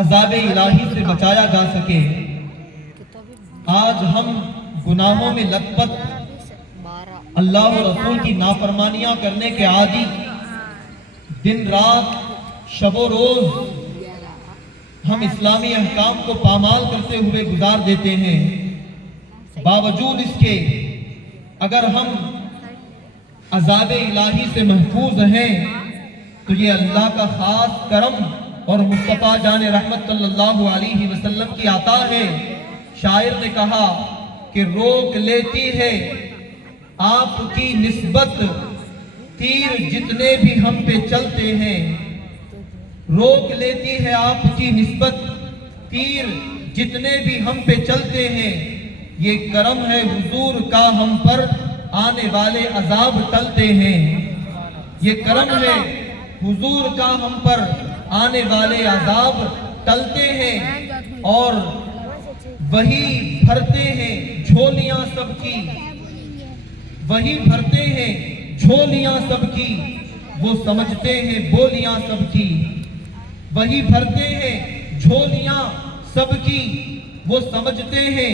عذاب الہی سے بچایا جا سکے۔ آج ہم گناہوں میں لت پت، اللہ و رسول کی نافرمانیاں کرنے کے عادی، دن رات شب و روز ہم اسلامی احکام کو پامال کرتے ہوئے گزار دیتے ہیں۔ باوجود اس کے اگر ہم عذاب الہی سے محفوظ ہیں تو یہ اللہ کا خاص کرم اور مصطفیٰ جان رحمت صلی اللہ علیہ وسلم کی عطا ہے۔ شاعر نے کہا کہ روک لیتی ہے آپ کی نسبت تیر جتنے بھی ہم پہ چلتے ہیں، روک لیتی ہے آپ کی نسبت تیر جتنے بھی ہم پہ چلتے ہیں، یہ کرم ہے حضور کا ہم پر آنے والے عذاب ٹلتے ہیں، یہ کرم ہے حضور کا ہم پر آنے والے عذاب ٹلتے ہیں، اور وہی بھرتے ہیں جھولیاں سب کی، وہی بھرتے ہیں جھولیاں سب کی، وہ سمجھتے ہیں بولیاں سب کی، وہی بھرتے ہیں جھولیاں سب کی، وہ سمجھتے ہیں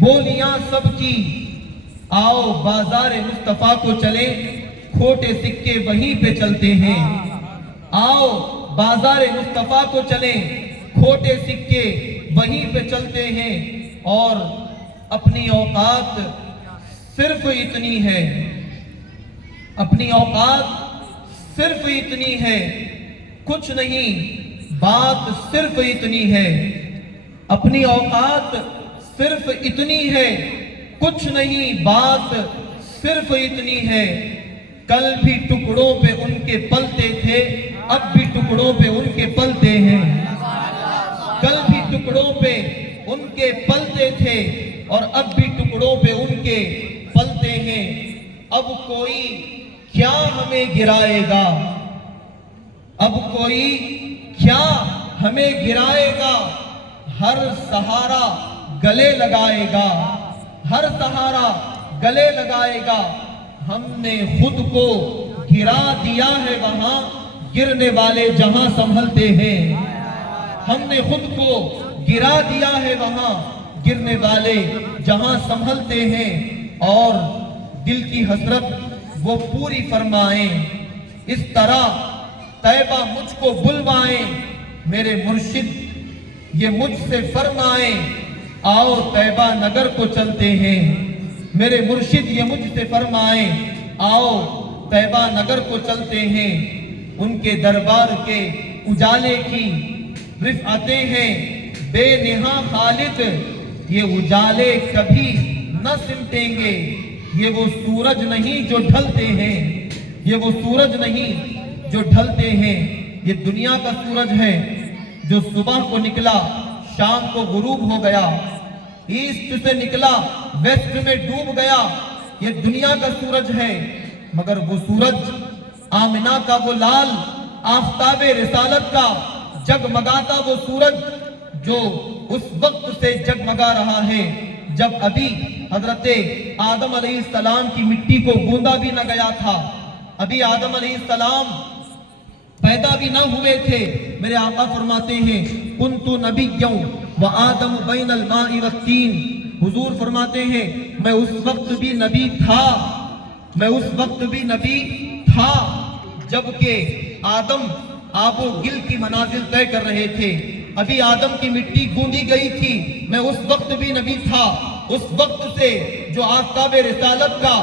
بولیاں سب کی۔ آؤ بازار مصطفیٰ کو چلیں، کھوٹے سکے وہیں پہ چلتے ہیں۔ آؤ بازار مصطفیٰ کو چلیں، کھوٹے سکے وہیں پہ چلتے ہیں، اور اپنی اوقات صرف اتنی ہے، اپنی اوقات صرف اتنی ہے، کچھ نہیں، بات صرف اتنی ہے، اپنی اوقات صرف اتنی ہے، کچھ نہیں، بات صرف اتنی ہے۔ کل بھی ٹکڑوں پہ ان کے پلتے تھے، اب بھی ٹکڑوں پہ ان کے پلتے ہیں، کل بھی ٹکڑوں پہ ان کے پلتے تھے اور اب بھی ٹکڑوں پہ ان کے پلتے ہیں۔ اب کوئی کیا ہمیں گرائے گا، اب کوئی کیا ہمیں گرائے گا، ہر سہارا گلے لگائے گا، ہر سہارا گلے لگائے گا۔ ہم نے خود کو گرا دیا ہے وہاں، گرنے والے جہاں سنبھلتے ہیں، ہم نے خود کو گرا دیا ہے وہاں، گرنے والے جہاں سنبھلتے ہیں، اور دل کی حسرت وہ پوری فرمائیں، اس طرح طیبہ مجھ کو بلوائیں، میرے مرشد یہ مجھ سے فرمائیں، آؤ طیبہ نگر کو چلتے ہیں، میرے مرشد یہ مجھ سے فرمائیں، آؤ طیبہ نگر کو چلتے ہیں۔ ان کے دربار کے اجالے کی رفعتیں ہیں بے نہا خالد، یہ اجالے کبھی نہ سمٹیں گے، یہ وہ سورج نہیں جو ڈھلتے ہیں، یہ وہ سورج نہیں جو ڈھلتے ہیں۔ یہ دنیا کا سورج ہے جو صبح کو نکلا شام کو غروب ہو گیا، ایسٹ سے نکلا ویسٹ میں ڈوب گیا، یہ دنیا کا سورج ہے، مگر وہ سورج آمنہ کا وہ لال آفتاب رسالت کا جگمگاتا وہ سورج جو اس وقت سے جگمگا رہا ہے جب ابھی حضرت آدم علیہ السلام کی مٹی کو گوندا بھی نہ گیا تھا، ابھی آدم علیہ السلام پیدا بھی نہ ہوئے تھے۔ میرے آقا فرماتے ہیں کنت نبیّا وآدم بین الماء والطین، حضور فرماتے ہیں میں اس وقت بھی نبی تھا، میں اس وقت بھی نبی تھا جبکہ آدم آب و گل کی منازل طے کر رہے تھے، ابھی آدم کی مٹی گوندی گئی تھی، میں اس وقت بھی نبی تھا۔ اس وقت سے جو آفتاب رسالت کا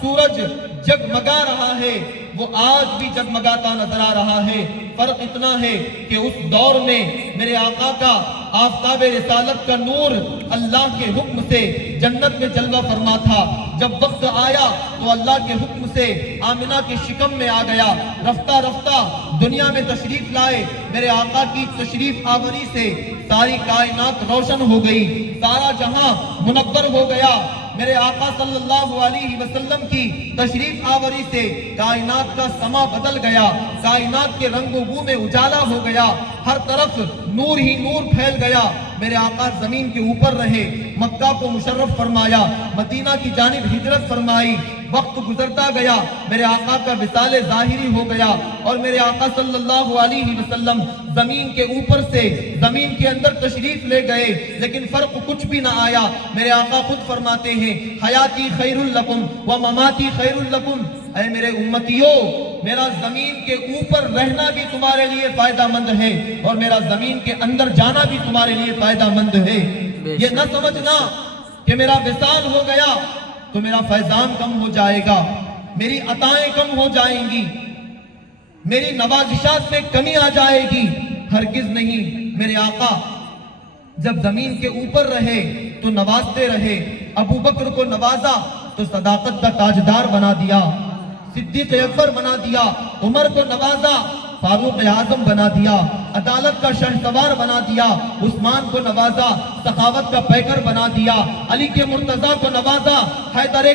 سورج جگمگا رہا ہے وہ آج بھی جگمگاتا نظر آ رہا ہے۔ فرق اتنا ہے کہ اس دور میں میرے آقا کا آفتاب رسالت کا نور اللہ کے حکم سے جنت میں جلوہ فرما تھا، جب وقت آیا تو اللہ کے حکم سے آمنہ کے شکم میں آ گیا، رفتہ رفتہ دنیا میں تشریف لائے، میرے آقا کی تشریف آوری سے ساری کائنات روشن ہو گئی، سارا جہاں منور ہو گیا۔ میرے آقا صلی اللہ علیہ وسلم کی تشریف آوری سے کائنات کا سما بدل گیا، کائنات کے رنگ و بو میں اجالا ہو گیا، ہر طرف نور ہی نور پھیل گیا۔ میرے آقا زمین کے اوپر رہے، مکہ کو مشرف فرمایا، مدینہ کی جانب ہجرت فرمائی، وقت گزرتا گیا، میرے آقا کا وصال ظاہری ہو گیا اور میرے آقا صلی اللہ علیہ وسلم زمین کے اوپر سے زمین کے اندر تشریف لے گئے، لیکن فرق کچھ بھی نہ آیا۔ میرے آقا خود فرماتے ہیں حیاتی خیر لکم و مماتی خیر لکم، اے میرے امتیوں، میرا زمین کے اوپر رہنا بھی تمہارے لیے فائدہ مند ہے اور میرا زمین کے اندر جانا بھی تمہارے لیے فائدہ مند ہے۔ یہ نہ سمجھنا کہ میرا وصال ہو گیا تو میرا فیضان کم ہو جائے گا، میری عطائیں کم ہو جائیں گی، میری نوازشات میں کمی آ جائے گی، ہرگز نہیں۔ میرے آقا جب زمین کے اوپر رہے تو نوازتے رہے، ابو بکر کو نوازا تو صداقت کا تاجدار بنا دیا، صدیق اکبر بنا دیا، عمر کو نوازا فاروق اعظم بنا دیا، عدالت کا شہسوار بنا دیا، عثمان کو نوازا سخاوت کا پیکر بنا دیا، علی کے مرتضیٰ کو نوازا حیدر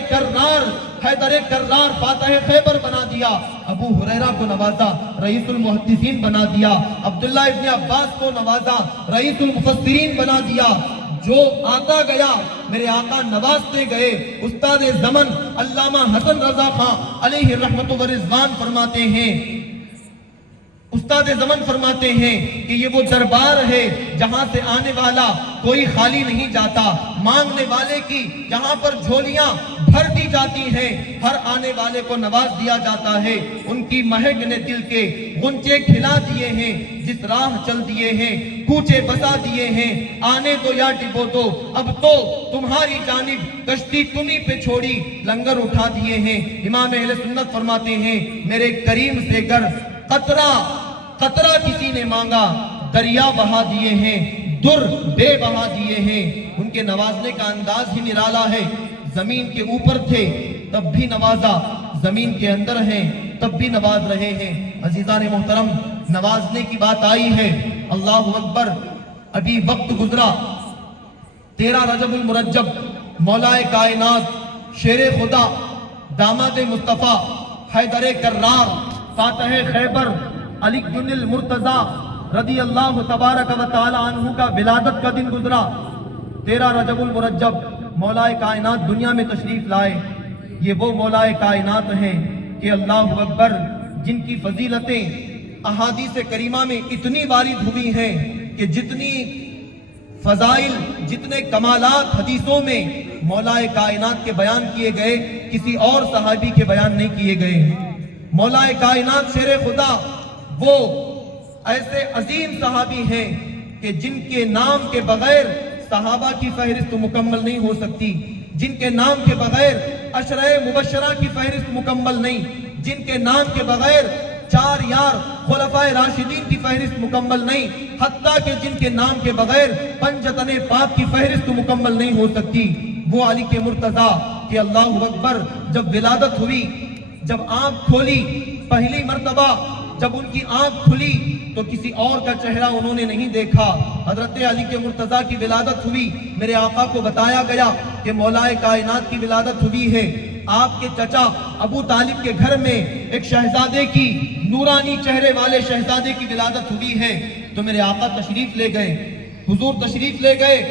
کرار فاتح خیبر بنا دیا، ابو ہریرہ کو نوازا رئیس المحدثین بنا دیا، عبداللہ ابن عباس کو نوازا رئیس المفسرین بنا دیا۔ جو آتا گیا میرے آقا نوازتے گئے۔ استاد زمن علامہ حسن رضا خان علیہ رحمت و رضوان فرماتے ہیں، استاد زمن فرماتے ہیں کہ یہ وہ دربار ہے جہاں سے آنے والا کوئی خالی نہیں جاتا، مانگنے والے کی یہاں پر جھولیاں بھر دی جاتی ہیں، ہر آنے والے کو نواز دیا جاتا ہے۔ ان کی مہک نے دل کے غنچے کھلا دیے ہیں، جس راہ چل دیے ہیں کوچے بسا دیے ہیں، آنے دو یا ڈبو دو اب تو تمہاری جانب کشتی تمہیں پہ چھوڑی، لنگر اٹھا دیے ہیں۔ امام اہل سنت فرماتے ہیں میرے کریم سے گر قطرہ کسی نے مانگا دریا بہا دیے ہیں، در بے بہا دیے ہیں۔ ان کے نوازنے کا انداز ہی نرالا ہے، زمین کے اوپر تھے تب بھی نوازا، زمین کے اندر ہیں تب بھی نواز رہے ہیں۔ عزیزان محترم، نوازنے کی بات آئی ہے، اللہ اکبر، ابھی وقت گزرا 13 رجب المرجب، مولا کائنات شیر خدا داماد مصطفیٰ حیدر کرار فاتح خیبر علی بن المرتضیٰ رضی اللہ تبارک و تعالی عنہ کا ولادت کا دن گزرا 13 رجب المرجب۔ مولا کائنات دنیا میں تشریف لائے۔ یہ وہ مولا کائنات ہیں کہ اللہ اکبر، جن کی فضیلتیں احادیث کریمہ میں اتنی وارد ہوئی ہیں کہ جتنی فضائل، جتنے کمالات حدیثوں میں مولا کائنات کے بیان کیے گئے، کسی اور صحابی کے بیان نہیں کیے گئے۔ مولا کائنات شیر خدا وہ ایسے عظیم صحابی ہیں کہ جن کے نام کے بغیر صحابہ کی فہرست مکمل نہیں ہو سکتی، جن کے نام کے بغیر عشرہ مبشرہ کی فہرست مکمل نہیں، جن کے نام کے بغیر 4 یار خلفائے راشدین کی فہرست مکمل نہیں، حتیٰ کہ جن کے نام کے بغیر پنجتن پاک کی فہرست مکمل نہیں ہو سکتی، وہ علی کے مرتضیٰ کہ اللہ اکبر، جب ولادت ہوئی، جب آنکھ کھولی، پہلی مرتبہ جب ان کی آنکھ کھلی تو کسی اور کا چہرہ انہوں نے نہیں دیکھا۔ حضرت علی کے مرتضیٰ کی ولادت ہوئی، میرے آقا کو بتایا گیا کہ مولا کائنات کی ولادت ہوئی ہے۔ آپ کے چچا ابو طالب کے گھر میں ایک شہزادے کی، نورانی چہرے والے شہزادے کی ولادت ہوئی ہے، تو میرے آقا تشریف لے گئے، حضور تشریف لے گئے۔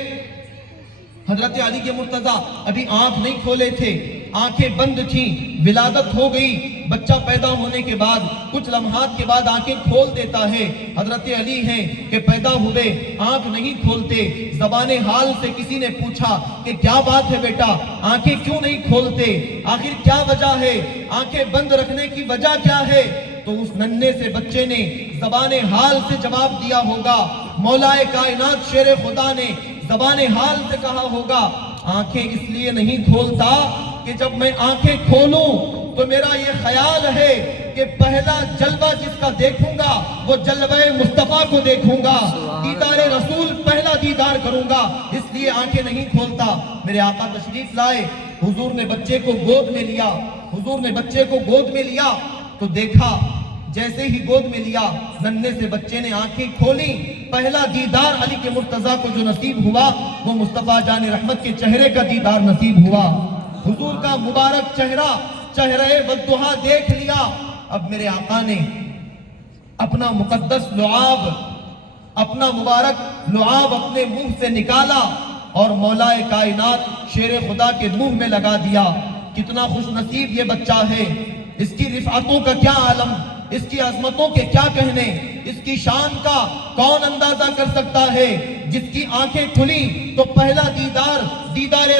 حضرت علی کے مرتضیٰ ابھی آنکھ نہیں کھولے تھے، آنکھیں بند تھیں، ولادت ہو گئی، بچہ پیدا ہونے کے بعد کچھ لمحات کے بعد آنکھیں کھول دیتا ہے۔ حضرت علی ہیں کہ پیدا ہوئے آنکھ نہیں کھولتے، زبان حال سے کسی نے پوچھا کہ کیا بات ہے بیٹا، آنکھیں کیوں نہیں کھولتے، آخر کیا وجہ ہے، آنکھیں بند رکھنے کی وجہ کیا ہے؟ تو اس ننھے سے بچے نے زبان حال سے جواب دیا ہوگا، مولا کائنات شیر خدا نے زبان حال سے کہا ہوگا، آنکھیں اس لیے نہیں کھولتا کہ جب میں آنکھیں کھولوں تو میرا یہ خیال ہے کہ پہلا جلوہ جس کا دیکھوں گا وہ جلوہ مصطفیٰ کو دیکھوں گا، دیدار رسول پہلا دیدار کروں گا، اس لیے آنکھیں نہیں کھولتا۔ میرے آقا تشریف لائے، حضور نے بچے کو گود میں لیا، حضور نے بچے کو گود میں لیا تو دیکھا، جیسے ہی گود میں لیا، ننھے سے بچے نے آنکھیں کھولی، پہلا دیدار علی کے مرتضیٰ کو جو نصیب ہوا وہ مصطفیٰ جان رحمت کے چہرے کا دیدار نصیب ہوا۔ حضور کا مبارک چہرہ، چہرہ والضحیٰ دیکھ لیا۔ اب میرے آقا نے اپنا مقدس لعاب اپنا مبارک لعاب اپنے منہ سے نکالا اور مولا کائنات شیر خدا کے منہ میں لگا دیا۔ کتنا خوش نصیب یہ بچہ ہے، اس کی رفعتوں کا کیا عالم، اس کی عظمتوں کے کیا کہنے، اس کی شان کا کون اندازہ کر سکتا ہے، جس کی آنکھیں کھلی تو پہلا دیدار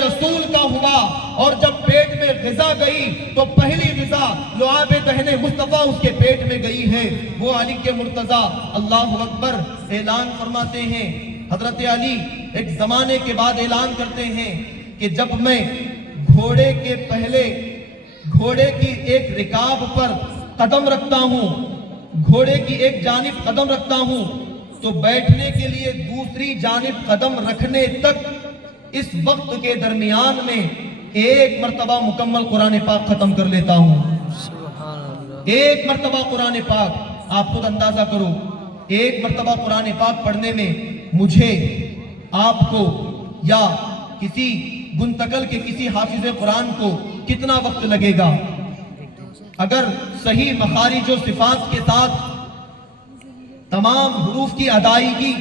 رسول کا ہوا، اور جب پیٹ میں غذا گئی تو پہلی غذا لعاب دہن مصطفیٰ اس کے پیٹ میں گئی ہے، وہ علی کے مرتضیٰ۔ اللہ اکبر۔ اعلان فرماتے ہیں حضرت علی، ایک زمانے کے بعد اعلان کرتے ہیں کہ جب میں گھوڑے کے پہلے گھوڑے کی ایک رکاب پر قدم رکھتا ہوں، گھوڑے کی ایک جانب قدم رکھتا ہوں تو بیٹھنے کے لیے دوسری جانب قدم رکھنے تک اس وقت کے درمیان میں ایک مرتبہ مکمل قرآن پاک ختم کر لیتا ہوں۔ ایک مرتبہ قرآن پاک، آپ خود اندازہ کرو، ایک مرتبہ قرآن پاک پڑھنے میں مجھے، آپ کو یا کسی گنتقل کے کسی حافظ قرآن کو کتنا وقت لگے گا؟ اگر صحیح مخارج و صفات کے ساتھ تمام حروف کی ادائیگی،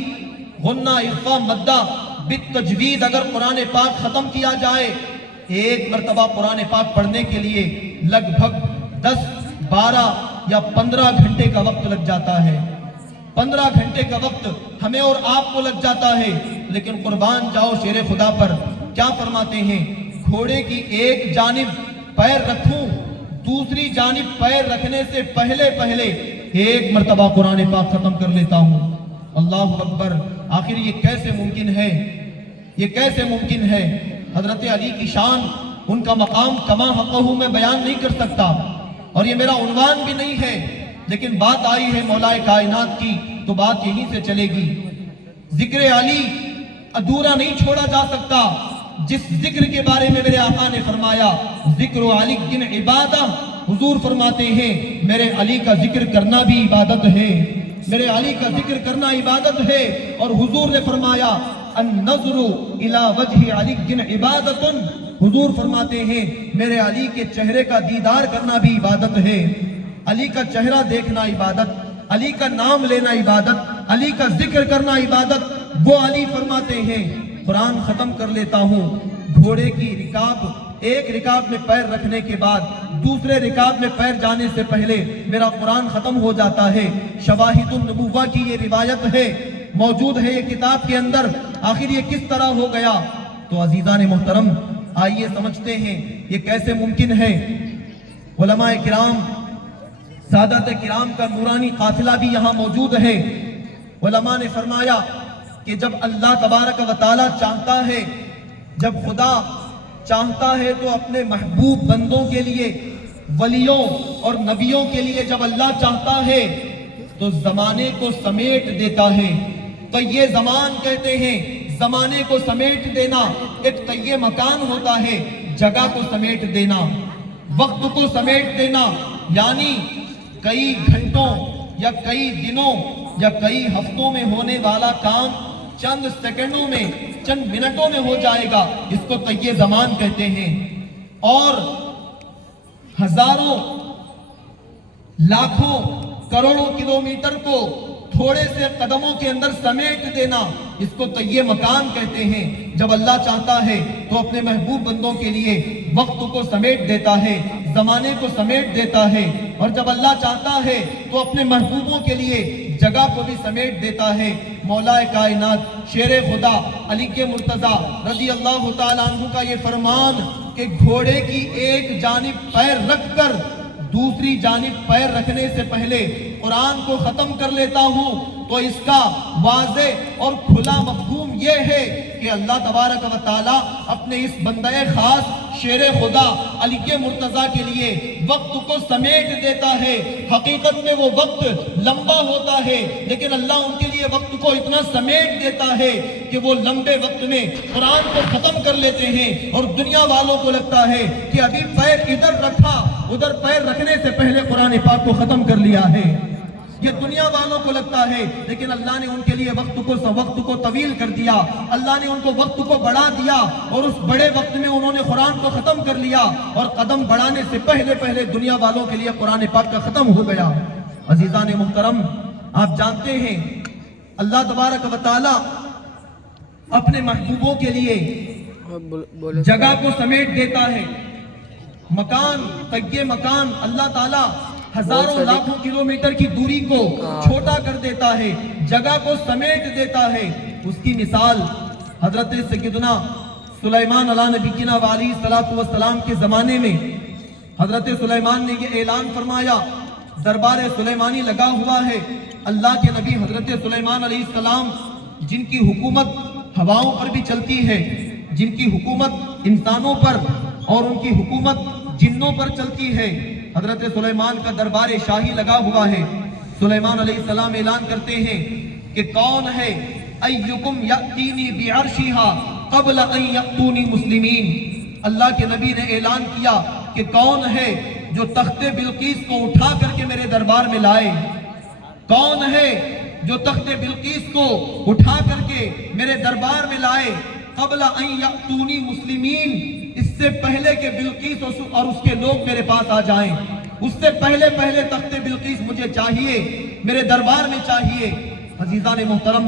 غنہ، اخفا، مدہ بالتجوید اگر قرآن پاک ختم کیا جائے، ایک مرتبہ قرآن پاک پڑھنے کے لیے لگ بھگ 10، 12 یا 15 گھنٹے کا وقت لگ جاتا ہے۔ 15 گھنٹے کا وقت ہمیں اور آپ کو لگ جاتا ہے، لیکن قربان جاؤ شیر خدا پر، کیا فرماتے ہیں؟ گھوڑے کی ایک جانب پیر رکھوں، دوسری جانب پیر رکھنے سے پہلے ایک مرتبہ قرآن پاک ختم کر لیتا ہوں۔ اللہ اکبر۔ آخر یہ کیسے ممکن ہے؟ یہ کیسے ممکن ہے؟ حضرت علی کی شان، ان کا مقام کما حقہ میں بیان نہیں کر سکتا، اور یہ میرا عنوان بھی نہیں ہے، لیکن بات آئی ہے مولا کائنات کی تو بات یہیں سے چلے گی۔ ذکر علی ادھورا نہیں چھوڑا جا سکتا۔ جس ذکر کے بارے میں میرے آقا نے فرمایا ذکر علی کن عبادہ، حضور فرماتے ہیں میرے علی کا ذکر کرنا بھی عبادت ہے، میرے علی کا ذکر کرنا عبادت ہے۔ اور حضور نے فرمایا النظر الی وجہ علی کن عبادت، حضور فرماتے ہیں میرے علی کے چہرے کا دیدار کرنا بھی عبادت ہے۔ علی کا چہرہ دیکھنا عبادت، علی کا نام لینا عبادت، علی کا ذکر کرنا عبادت۔ وہ علی فرماتے ہیں قرآن ختم کر لیتا ہوں، گھوڑے کی رکاب، ایک رکاب میں پیر رکھنے کے بعد دوسرے رکاب میں پیر جانے سے پہلے میرا قرآن ختم ہو جاتا ہے۔ شواہد النبوہ کی یہ روایت ہے، موجود ہے یہ کتاب کے اندر۔ آخر یہ کس طرح ہو گیا؟ تو عزیزان محترم، آئیے سمجھتے ہیں یہ کیسے ممکن ہے۔ علماء کرام، سادات کرام کا نورانی قافلہ بھی یہاں موجود ہے۔ علماء نے فرمایا کہ جب اللہ تبارک و تعالی چاہتا ہے، جب خدا چاہتا ہے تو اپنے محبوب بندوں کے لیے، ولیوں اور نبیوں کے لیے جب اللہ چاہتا ہے تو زمانے کو سمیٹ دیتا ہے۔ طی زمان کہتے ہیں، زمانے کو سمیٹ دینا۔ ایک طی مکان ہوتا ہے، جگہ کو سمیٹ دینا، وقت کو سمیٹ دینا، یعنی کئی گھنٹوں یا کئی دنوں یا کئی ہفتوں میں ہونے والا کام چند سیکنڈوں میں، چند منٹوں میں ہو جائے گا، اس کو طی زمان کہتے ہیں۔ اور ہزاروں، لاکھوں، کروڑوں کلومیٹر کو تھوڑے سے قدموں کے اندر سمیٹ دینا، اس کو طی مکان کہتے ہیں۔ جب اللہ چاہتا ہے تو اپنے محبوب بندوں کے لیے وقت کو سمیٹ دیتا ہے، زمانے کو سمیٹ دیتا ہے، اور جب اللہ چاہتا ہے تو اپنے محبوبوں کے لیے جگہ کو بھی سمیٹ دیتا ہے۔ مولا کائنات شیر خدا علی کے مرتضیٰ رضی اللہ تعالیٰ عنہ کا یہ فرمان کہ گھوڑے کی ایک جانب پیر رکھ کر دوسری جانب پیر رکھنے سے پہلے قرآن کو ختم کر لیتا ہوں، تو اس کا واضح اور کھلا مفہوم یہ ہے کہ اللہ تبارک و تعالی اپنے اس بندہ خاص شیر خدا علی کے مرتضیٰ کے لیے وقت کو سمیٹ دیتا ہے۔ حقیقت میں وہ وقت لمبا ہوتا ہے، لیکن اللہ ان کے لیے وقت کو اتنا سمیٹ دیتا ہے کہ وہ لمبے وقت میں قرآن کو ختم کر لیتے ہیں، اور دنیا والوں کو لگتا ہے کہ ابھی پیر ادھر رکھا، ادھر پیر رکھنے سے پہلے قرآن پاک کو ختم کر لیا ہے۔ یہ دنیا والوں کو لگتا ہے، لیکن اللہ نے ان کے لیے وقت کو طویل کر دیا، اللہ نے ان کو وقت کو بڑھا دیا، اور اس بڑے وقت میں انہوں نے قرآن کو ختم کر لیا، اور قدم بڑھانے سے پہلے دنیا والوں کے لیے قرآن پاک کا ختم ہو گیا۔ عزیزان محترم، آپ جانتے ہیں اللہ تبارک و تعالی اپنے محبوبوں کے لیے جگہ کو سمیٹ دیتا ہے، مکان طیب مکان اللہ تعالی ہزاروں لاکھوں کلومیٹر کی دوری کو چھوٹا کر دیتا ہے، جگہ کو سمیٹ دیتا ہے۔ اس کی مثال حضرت سیدنا سلیمان علیہ نبینا علیہ السلام کے زمانے میں حضرت سلیمان نے یہ اعلان فرمایا، دربار سلیمانی لگا ہوا ہے، اللہ کے نبی حضرت سلیمان علیہ السلام جن کی حکومت ہواؤں پر بھی چلتی ہے، جن کی حکومت انسانوں پر اور ان کی حکومت جنوں پر چلتی ہے، حضرت سلیمان کا دربار شاہی لگا ہوا ہے۔ سلیمان علیہ السلام اعلان کرتے ہیں کہ کون ہے ایکم یأتینی بعرشہا قبل ان یأتونی مسلمین۔ اللہ کے نبی نے اعلان کیا کہ کون ہے جو تخت بلقیس کو اٹھا کر کے میرے دربار میں لائے، کون ہے جو تخت بلقیس کو اٹھا کر کے میرے دربار میں لائے قبل ان یأتونی مسلمین، اس سے پہلے کہ بلقیس اور اس کے لوگ میرے پاس آ جائیں، اس سے پہلے تخت بلقیس مجھے چاہیے، میرے دربار میں چاہیے۔ عزیزان محترم،